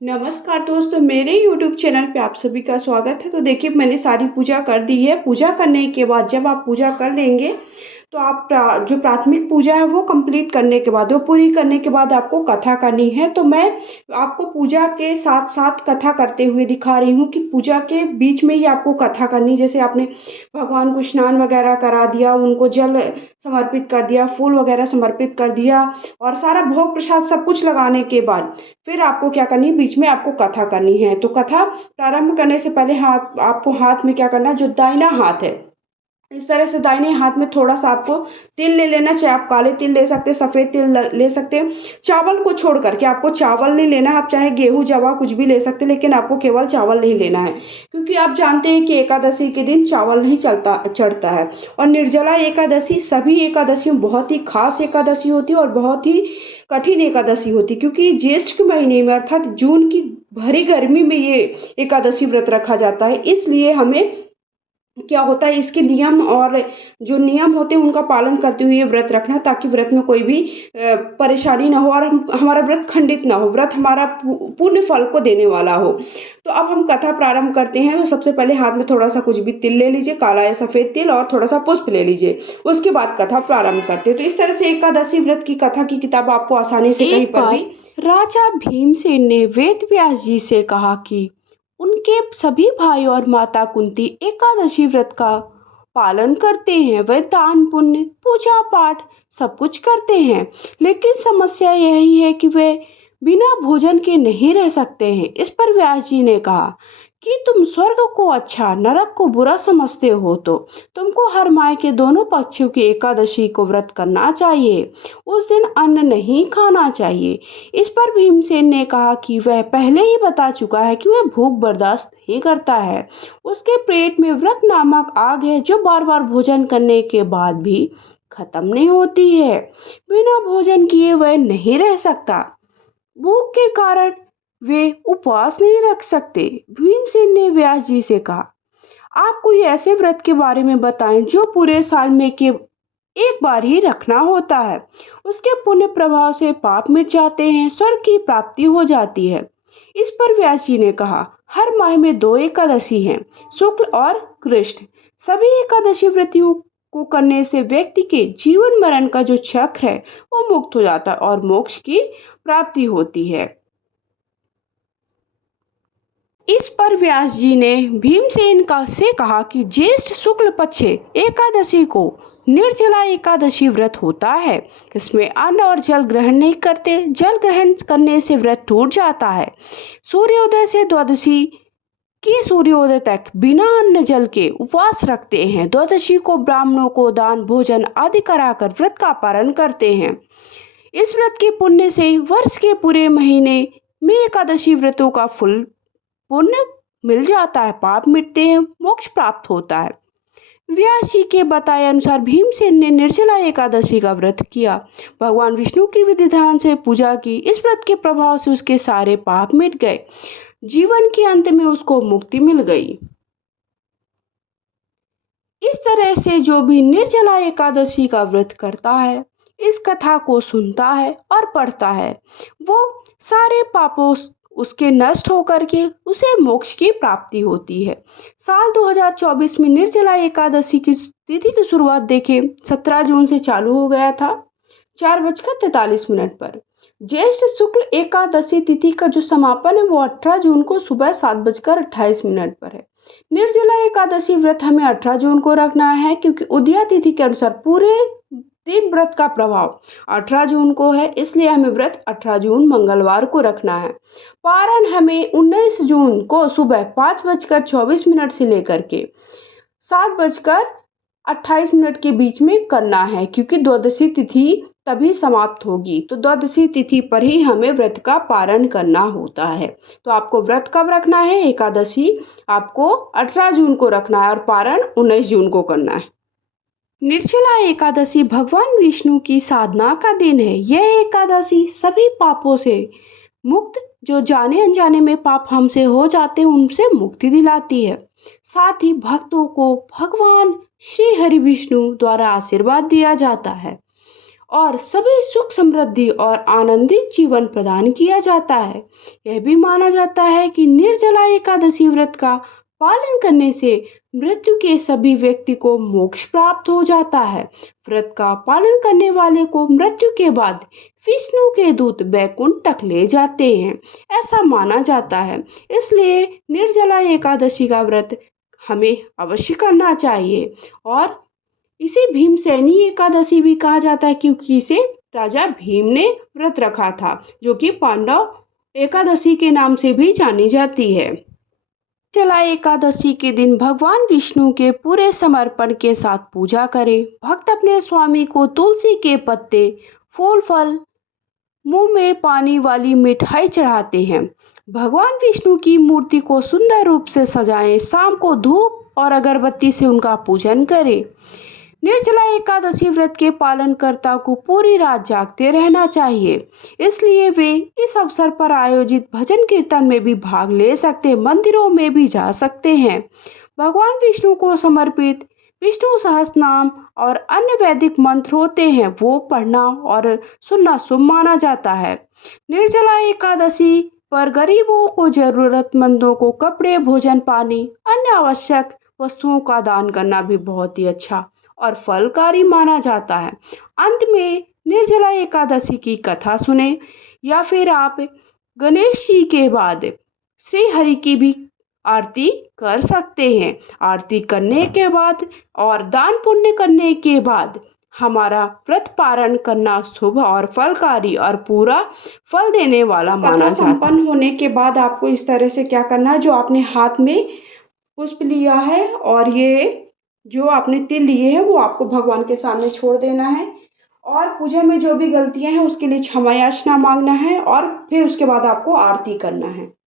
नमस्कार दोस्तों, मेरे यूट्यूब चैनल पे आप सभी का स्वागत है। तो देखिए, मैंने सारी पूजा कर दी है। पूजा करने के बाद जब आप पूजा कर लेंगे तो आप जो प्राथमिक पूजा है वो कंप्लीट करने के बाद, वो पूरी करने के बाद आपको कथा करनी है। तो मैं आपको पूजा के साथ साथ कथा करते हुए दिखा रही हूँ कि पूजा के बीच में ही आपको कथा करनी। जैसे आपने भगवान को स्नान वगैरह करा दिया, उनको जल समर्पित कर दिया, फूल वगैरह समर्पित कर दिया और सारा भोग प्रसाद सब कुछ लगाने के बाद फिर आपको क्या करनी है, बीच में आपको कथा करनी है। तो कथा प्रारंभ करने से पहले आपको हाथ में क्या करना है, जो दाहिना हाथ है, इस तरह से दाहिने हाथ में थोड़ा-सा आपको तिल ले लेना। चाहे आप काले तिल ले सकते हैं, सफ़ेद तिल ल ले सकते हैं। चावल को छोड़ कर के आपको चावल नहीं लेना है। आप चाहे गेहूँ, जवा कुछ भी ले सकते हैं, लेकिन आपको केवल चावल नहीं लेना है। क्योंकि आप जानते हैं कि एकादशी के दिन चावल नहीं चढ़ता है। और निर्जला एकादशी सभी एकादशियों में बहुत ही ख़ास एकादशी होती है और बहुत ही कठिन एकादशी होती है। क्योंकि ज्येष्ठ के महीने में अर्थात जून की भरी गर्मी में ये एकादशी व्रत रखा जाता है। इसलिए हमें क्या होता है, इसके नियम और जो नियम होते हैं उनका पालन करते हुए ये व्रत रखना, ताकि व्रत में कोई भी परेशानी ना हो और हमारा व्रत खंडित ना हो, व्रत हमारा पुण्य फल को देने वाला हो। तो अब हम कथा प्रारंभ करते हैं। तो सबसे पहले हाथ में थोड़ा सा कुछ भी तिल ले लीजिए, काला या सफ़ेद तिल, और थोड़ा सा पुष्प ले लीजिए। उसके बाद कथा प्रारंभ करते हैं। तो इस तरह से एकादशी व्रत की कथा की किताब आपको आसानी से कहीं एक पर बार भी। राजा भीमसेन ने वेद व्यास जी से कहा कि उनके सभी भाई और माता कुंती एकादशी व्रत का पालन करते हैं। वे दान पुण्य पूजा पाठ सब कुछ करते हैं, लेकिन समस्या यही है कि वे बिना भोजन के नहीं रह सकते हैं। इस पर व्यास जी ने कहा कि तुम स्वर्ग को अच्छा नरक को बुरा समझते हो, तो तुमको हर माह के दोनों पक्षों की एकादशी को व्रत करना चाहिए। उस दिन अन्न नहीं खाना चाहिए। इस पर भीमसेन ने कहा कि वह पहले ही बता चुका है कि वह भूख बर्दाश्त नहीं करता है। उसके पेट में व्रत नामक आग है जो बार बार भोजन करने के बाद भी खत्म नहीं होती है। बिना भोजन किए वह नहीं रह सकता। भूख के कारण वे उपवास नहीं रख सकते। भीमसेन ने व्यास जी से कहा, आप कोई ऐसे व्रत के बारे में बताएं जो पूरे साल में के एक बार ही रखना होता है। उसके पुण्य प्रभाव से पाप मिट जाते हैं, स्वर्ग की प्राप्ति हो जाती है। इस पर व्यास जी ने कहा, हर माह में दो एकादशी हैं, शुक्ल और कृष्ण। सभी एकादशी व्रतियों को करने से व्यक्ति के जीवन मरण का जो चक्र है वो मुक्त हो जाता है और मोक्ष की प्राप्ति होती है। इस पर व्यास जी ने भीमसेन का से कहा कि ज्येष्ठ शुक्ल पक्ष एकादशी को निर्जला एकादशी व्रत होता है। इसमें अन्न और जल ग्रहण नहीं करते। जल ग्रहण करने से व्रत टूट जाता है। सूर्योदय से द्वादशी के सूर्योदय तक बिना अन्न जल के उपवास रखते हैं। द्वादशी को ब्राह्मणों को दान भोजन आदि कराकर व्रत का पालन करते हैं। इस व्रत के पुण्य से वर्ष के पूरे महीने में एकादशी व्रतों का फल पुण्य मिल जाता है, पाप मिटते हैं, मोक्ष प्राप्त होता है। व्यास जी के बताए अनुसार भीमसेन ने निर्जला एकादशी का व्रत किया। भगवान विष्णु की विधि विधान से पूजा की। इस व्रत के प्रभाव से उसके सारे पाप मिट गए। जीवन के अंत में उसको मुक्ति मिल गई। इस तरह से जो भी निर्जला एकादशी का व्रत करता है, इस कथा को सुनता है और पढ़ता है, वो सारे पापों उसके नष्ट होकर के उसे मोक्ष की प्राप्ति होती है। साल 2024 में निर्जला एकादशी की तिथि की शुरुआत देखें 17 जून से चालू हो गया था 4:43 पर। ज्येष्ठ शुक्ल एकादशी तिथि का जो समापन है वो 18 जून को सुबह 7:28 पर है। निर्जला एकादशी व्रत हमें 18 जून को रखना है, क्योंकि उदया तिथि के अनुसार पूरे दिन व्रत का प्रभाव 18 जून को है, इसलिए हमें व्रत 18 जून मंगलवार को रखना है। पारण हमें 19 जून को सुबह 5:24 से लेकर के 7:28 के बीच में करना है, क्योंकि द्वादशी तिथि तभी समाप्त होगी। तो द्वादशी तिथि पर ही हमें व्रत का पारण करना होता है। तो आपको व्रत कब रखना है? एकादशी आपको 18 जून को रखना है और पारण 19 जून को करना है। निर्जला एकादशी भगवान विष्णु की साधना का दिन है। यह एकादशी सभी पापों से मुक्त, जो जाने अनजाने में पाप हमसे हो जाते हैं उनसे मुक्ति दिलाती है। साथ ही भक्तों को भगवान श्री हरि विष्णु द्वारा आशीर्वाद दिया जाता है और सभी सुख समृद्धि और आनंदित जीवन प्रदान किया जाता है। यह भी माना जाता है कि निर्जला एकादशी व्रत का पालन करने से मृत्यु के सभी व्यक्ति को मोक्ष प्राप्त हो जाता है। व्रत का पालन करने वाले को मृत्यु के बाद विष्णु के दूत बैकुंठ तक ले जाते हैं, ऐसा माना जाता है। इसलिए निर्जला एकादशी का व्रत हमें अवश्य करना चाहिए। और इसे भीमसेनी एकादशी भी कहा जाता है, क्योंकि इसे राजा भीम ने व्रत रखा था, जो कि पांडव एकादशी के नाम से भी जानी जाती है। निर्जला एकादशी के दिन भगवान विष्णु के पूरे समर्पण के साथ पूजा करें। भक्त अपने स्वामी को तुलसी के पत्ते, फूल, फल, मुंह में पानी वाली मिठाई चढ़ाते हैं। भगवान विष्णु की मूर्ति को सुंदर रूप से सजाएं। शाम को धूप और अगरबत्ती से उनका पूजन करें। निर्जला एकादशी व्रत के पालनकर्ता को पूरी रात जागते रहना चाहिए, इसलिए वे इस अवसर पर आयोजित भजन कीर्तन में भी भाग ले सकते हैं, मंदिरों में भी जा सकते हैं। भगवान विष्णु को समर्पित विष्णु सहस्त्रनाम और अन्य वैदिक मंत्र होते हैं, वो पढ़ना और सुनना शुभ माना जाता है। निर्जला एकादशी पर गरीबों को, जरूरतमंदों को कपड़े, भोजन, पानी, अन्य आवश्यक वस्तुओं का दान करना भी बहुत ही अच्छा और फलकारी माना जाता है। अंत में निर्जला एकादशी की कथा सुने, या फिर आप गणेश जी के बाद श्री हरि की भी आरती कर सकते हैं। आरती करने के बाद और दान पुण्य करने के बाद हमारा व्रत पारण करना शुभ और फलकारी और पूरा फल देने वाला माना जाता है। संपन्न होने के बाद आपको इस तरह से क्या करना है, जो आपने हाथ में पुष्प लिया है और ये जो आपने तिल लिए हैं वो आपको भगवान के सामने छोड़ देना है, और पूजा में जो भी गलतियां हैं उसके लिए क्षमा याचना मांगना है, और फिर उसके बाद आपको आरती करना है।